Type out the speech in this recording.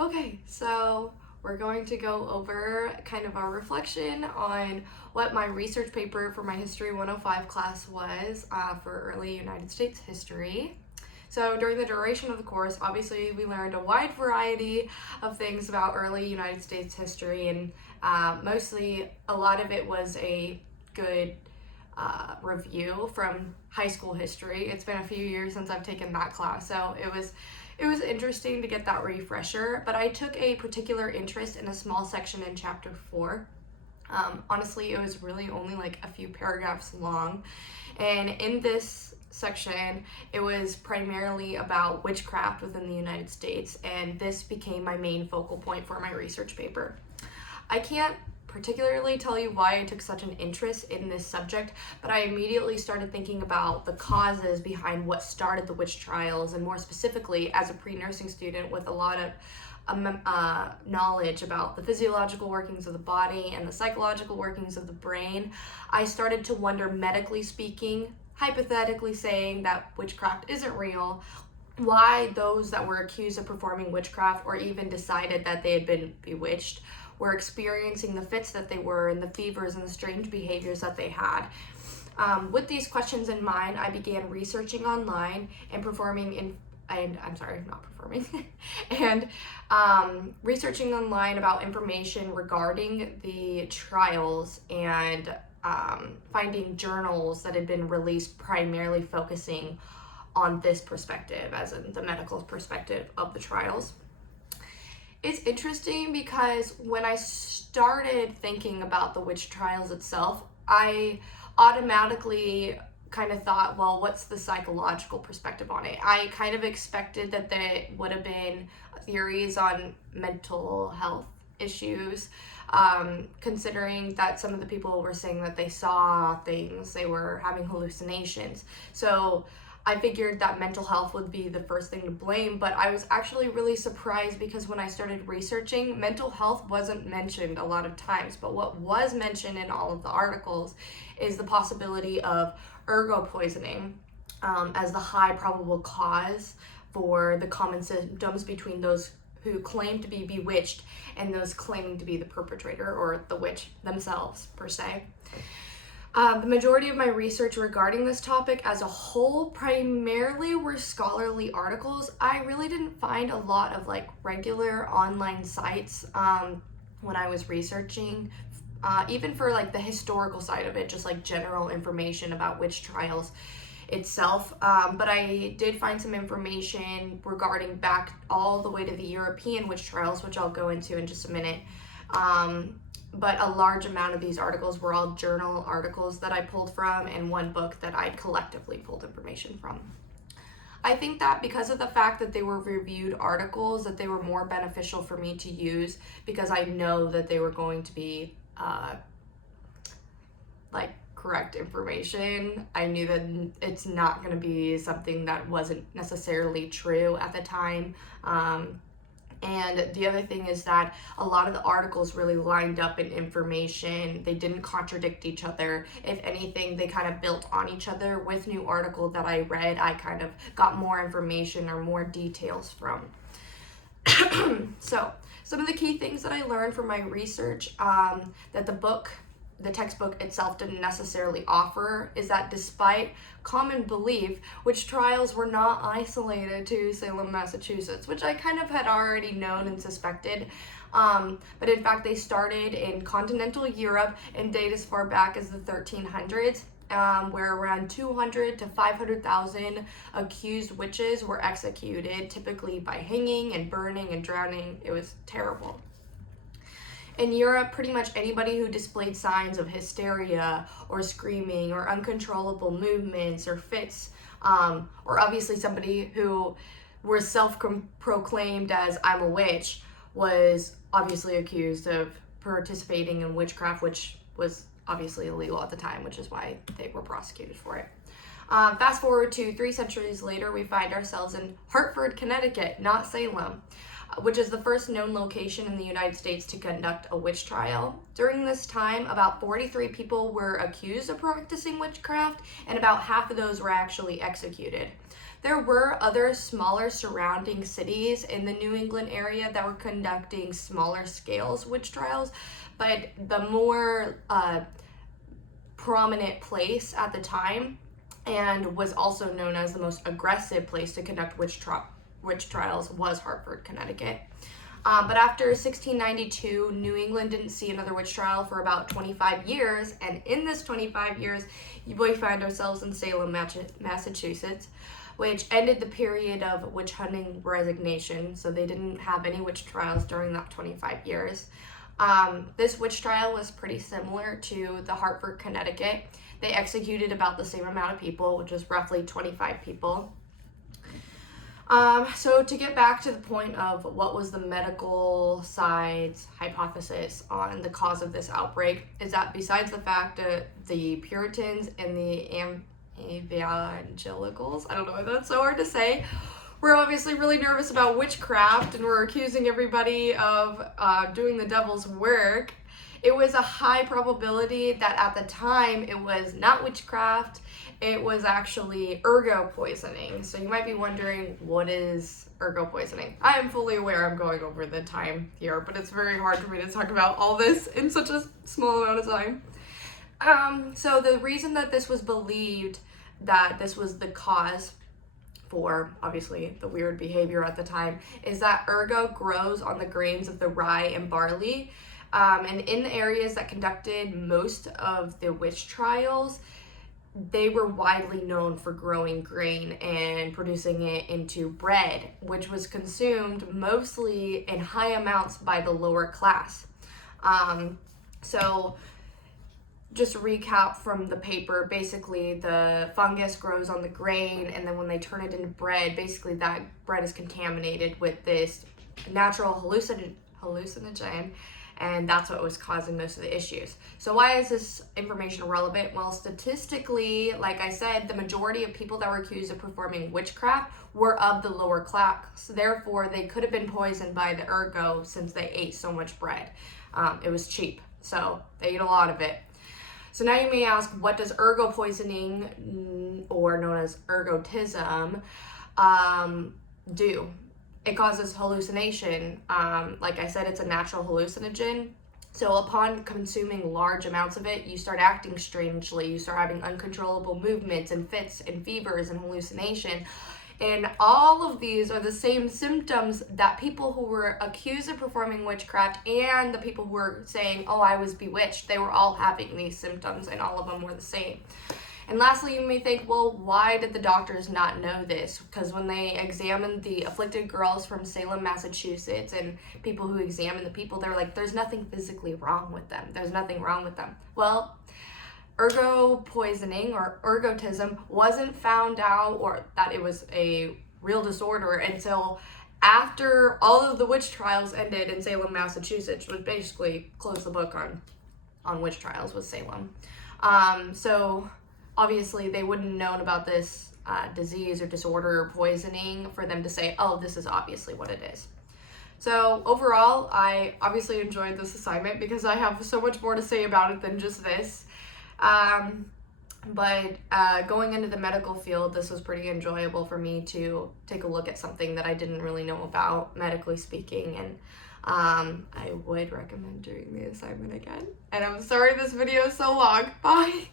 Okay, so we're going to go over kind of our reflection on what my research paper for my History 105 class was for early United States history. So during the duration of the course, obviously we learned a wide variety of things about early United States history, and mostly a lot of it was a good review from high school history. It's been a few years since I've taken that class, so it was interesting to get that refresher, but I took a particular interest in a small section in chapter 4. Honestly, it was really only like a few paragraphs long, and in this section it was primarily about witchcraft within the United States, and this became my main focal point for my research paper. I can't particularly tell you why I took such an interest in this subject, but I immediately started thinking about the causes behind what started the witch trials, and more specifically, as a pre-nursing student with a lot of knowledge about the physiological workings of the body and the psychological workings of the brain, I started to wonder, medically speaking, hypothetically saying that witchcraft isn't real, why those that were accused of performing witchcraft or even decided that they had been bewitched were experiencing the fits that they were and the fevers and the strange behaviors that they had. With these questions in mind, I began researching online and researching online about information regarding the trials, and finding journals that had been released primarily focusing on this perspective, as in the medical perspective of the trials. It's interesting because when I started thinking about the witch trials itself, I automatically kind of thought, well, what's the psychological perspective on it? I kind of expected that there would have been theories on mental health issues, considering that some of the people were saying that they saw things, they were having hallucinations. So I figured that mental health would be the first thing to blame, but I was actually really surprised because when I started researching, mental health wasn't mentioned a lot of times, but what was mentioned in all of the articles is the possibility of ergo poisoning as the high probable cause for the common symptoms between those who claim to be bewitched and those claiming to be the perpetrator or the witch themselves, per se. The majority of my research regarding this topic as a whole primarily were scholarly articles. I really didn't find a lot of regular online sites when I was researching, even for the historical side of it, just general information about witch trials itself. But I did find some information regarding back all the way to the European witch trials, which I'll go into in just a minute. But a large amount of these articles were all journal articles that I pulled from, and one book that I'd collectively pulled information from. I think that because of the fact that they were reviewed articles, that they were more beneficial for me to use, because I know that they were going to be correct information. I knew that it's not going to be something that wasn't necessarily true at the time. And the other thing is that a lot of the articles really lined up in information. They didn't contradict each other. If anything, they kind of built on each other. With new article that I read, I kind of got more information or more details from. So, some of the key things that I learned from my research that the textbook itself didn't necessarily offer is that despite common belief, witch trials were not isolated to Salem, Massachusetts, which I kind of had already known and suspected. But in fact, they started in continental Europe and date as far back as the 1300s, where around 200 to 500,000 accused witches were executed, typically by hanging and burning and drowning. It was terrible. In Europe, pretty much anybody who displayed signs of hysteria or screaming or uncontrollable movements or fits, or obviously somebody who was self-proclaimed as "I'm a witch," was obviously accused of participating in witchcraft, which was obviously illegal at the time, which is why they were prosecuted for it. Fast forward to 3 centuries later, we find ourselves in Hartford, Connecticut, not Salem, which is the first known location in the United States to conduct a witch trial. During this time, about 43 people were accused of practicing witchcraft, and about half of those were actually executed. There were other smaller surrounding cities in the New England area that were conducting smaller scales witch trials, but the more prominent place at the time, and was also known as the most aggressive place to conduct witch trials, was Hartford, Connecticut. But after 1692, New England didn't see another witch trial for about 25 years, and in this 25 years, we find ourselves in Salem, Massachusetts, which ended the period of witch hunting resignation, so they didn't have any witch trials during that 25 years. This witch trial was pretty similar to the Hartford, Connecticut. They executed about the same amount of people, which was roughly 25 people. So to get back to the point of what was the medical side's hypothesis on the cause of this outbreak, is that besides the fact that the Puritans and the evangelicals, I don't know if that's so hard to say, we're obviously really nervous about witchcraft and we're accusing everybody of doing the devil's work, it was a high probability that at the time it was not witchcraft, it was actually ergo poisoning. So you might be wondering, what is ergo poisoning? I am fully aware I'm going over the time here, but it's very hard for me to talk about all this in such a small amount of time. So the reason that this was believed that this was the cause for, obviously, the weird behavior at the time, is that ergo grows on the grains of the rye and barley. And in the areas that conducted most of the witch trials, they were widely known for growing grain and producing it into bread, which was consumed mostly in high amounts by the lower class. So just to recap from the paper, basically the fungus grows on the grain, and then when they turn it into bread, basically that bread is contaminated with this natural hallucinogen, and that's what was causing most of the issues. So why is this information relevant? Well, statistically, like I said, the majority of people that were accused of performing witchcraft were of the lower class. Therefore, they could have been poisoned by the ergo since they ate so much bread. It was cheap, so they ate a lot of it. So now you may ask, what does ergo poisoning, or known as ergotism, do? It causes hallucination. Like I said, it's a natural hallucinogen. So upon consuming large amounts of it, you start acting strangely. You start having uncontrollable movements and fits and fevers and hallucination. And all of these are the same symptoms that people who were accused of performing witchcraft and the people who were saying, oh, I was bewitched, they were all having these symptoms, and all of them were the same. And lastly, you may think, well, why did the doctors not know this? Because when they examined the afflicted girls from Salem, Massachusetts, and people who examined the people, they're like, there's nothing physically wrong with them. There's nothing wrong with them. Well, ergo poisoning or ergotism wasn't found out, or that it was a real disorder, until after all of the witch trials ended in Salem, Massachusetts, which basically closed the book on witch trials with Salem. So obviously they wouldn't have known about this disease or disorder or poisoning for them to say, oh, this is obviously what it is. So overall, I obviously enjoyed this assignment because I have so much more to say about it than just this. But going into the medical field, this was pretty enjoyable for me to take a look at something that I didn't really know about, medically speaking, and I would recommend doing the assignment again. And I'm sorry this video is so long. Bye!